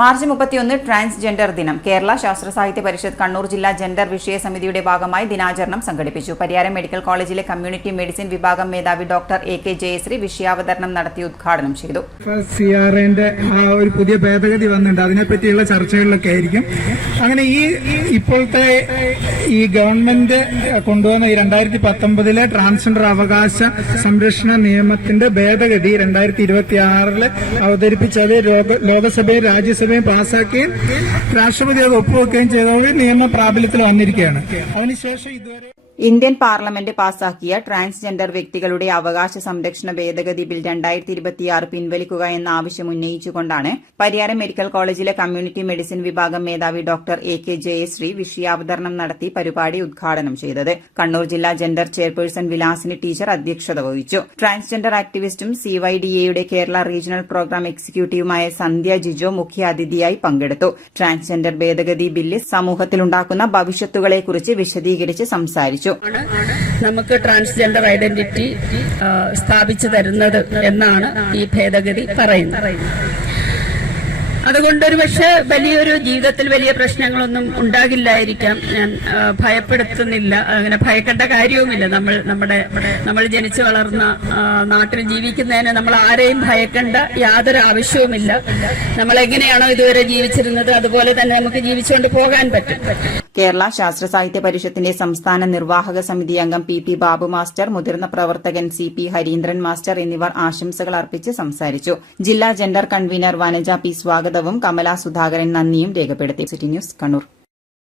March 31 transgender ദിനം. കേരള ശാസ്ത്ര സാഹിത്യ പരിഷത്ത് കണ്ണൂർ ജില്ലാ ജെൻഡർ വിഷയ സമിതിയുടെ ഭാഗമായി ദിനാചരണം സംഘടിപ്പിച്ചു. പരിയാരം മെഡിക്കൽ കോളേജിലെ കമ്മ്യൂണിറ്റി മെഡിസിൻ വിഭാഗം മേധാവി ഡോക്ടർ എ.കെ. ജയശ്രീ വിഷയാവതരണം നടത്തി ഉദ്ഘാടനം ചെയ്തു. സിആറിന്റെ ഒരു പുതിയ ഭേദഗതി വന്നിട്ടുണ്ട്, അതിനെപ്പറ്റിയുള്ള ചർച്ചകളിലൊക്കെ ആയിരിക്കും. അങ്ങനെ ഇപ്പോഴത്തെ ഈ ഗവൺമെന്റ് കൊണ്ടുവന്ന 2019 ട്രാൻസ്ജെൻഡർ അവകാശ സംരക്ഷണ നിയമത്തിന്റെ ഭേദഗതി 2026 അവതരിപ്പിച്ചത് ലോകസഭയിൽ രാജ്യസഭയും പാസാക്കുകയും രാഷ്ട്രപതി അത് ഒപ്പുവെക്കുകയും ചെയ്തത് നിയമ പ്രാബല്യത്തിൽ വന്നിരിക്കുകയാണ്. അതിനുശേഷം ഇതുവരെ ഇന്ത്യൻ പാർലമെന്റ് പാസാക്കിയ ട്രാൻസ്ജെൻഡർ വ്യക്തികളുടെ അവകാശ സംരക്ഷണ ഭേദഗതി ബിൽ 2026 പിൻവലിക്കുക എന്ന ആവശ്യം ഉന്നയിച്ചുകൊണ്ടാണ് പരിയാരം മെഡിക്കൽ കോളേജിലെ കമ്മ്യൂണിറ്റി മെഡിസിൻ വിഭാഗം മേധാവി ഡോക്ടർ എ.കെ. ജയശ്രീ വിഷയാവതരണം നടത്തി പരിപാടി ഉദ്ഘാടനം ചെയ്തത്. കണ്ണൂർ ജില്ലാ ജെൻഡർ ചെയർപേഴ്സൺ വിലാസിനി ടീച്ചർ അധ്യക്ഷത വഹിച്ചു. ട്രാൻസ്ജെൻഡർ ആക്ടിവിസ്റ്റും CYDA കേരള റീജിയണൽ പ്രോഗ്രാം എക്സിക്യൂട്ടീവുമായ സന്ധ്യ ജിജോ മുഖ്യാതിഥിയായി പങ്കെടുത്തു. ട്രാൻസ്ജെൻഡർ ഭേദഗതി ബില്ല് സമൂഹത്തിലുണ്ടാക്കുന്ന ഭവിഷ്യത്തുകളെക്കുറിച്ച് വിശദീകരിച്ച് സംസാരിച്ചു. നമുക്ക് ട്രാൻസ്ജെൻഡർ ഐഡന്റിറ്റി സ്ഥാപിച്ചു തരുന്നത് എന്നാണ് ഈ ഭേദഗതി പറയുന്നത്. അതുകൊണ്ടൊരു പക്ഷെ വലിയൊരു ജീവിതത്തിൽ വലിയ പ്രശ്നങ്ങളൊന്നും ഉണ്ടാകില്ലായിരിക്കാം. ഞാൻ ഭയപ്പെടുത്തുന്നില്ല, അങ്ങനെ ഭയക്കേണ്ട കാര്യവുമില്ല. നമ്മൾ ജനിച്ചു വളർന്ന നാട്ടിൽ ജീവിക്കുന്നതിന് നമ്മൾ ആരെയും ഭയക്കേണ്ട യാതൊരു ആവശ്യവുമില്ല. നമ്മൾ എങ്ങനെയാണോ ഇതുവരെ ജീവിച്ചിരുന്നത് അതുപോലെ തന്നെ നമുക്ക് ജീവിച്ചുകൊണ്ട് പോകാൻ പറ്റും. കേരള ശാസ്ത്ര സാഹിത്യ പരിഷത്തിന്റെ സംസ്ഥാന നിർവാഹക സമിതി അംഗം P.P. ബാബു മാസ്റ്റർ, മുതിർന്ന പ്രവർത്തകൻ C.P. ഹരീന്ദ്രൻ മാസ്റ്റർ എന്നിവർ ആശംസകൾ അർപ്പിച്ച് സംസാരിച്ചു. ജില്ലാ ജെൻഡർ കൺവീനർ വനജ P. സ്വാഗതവും കമല സുധാകരൻ നന്ദിയും രേഖപ്പെടുത്തി. City news Kannur.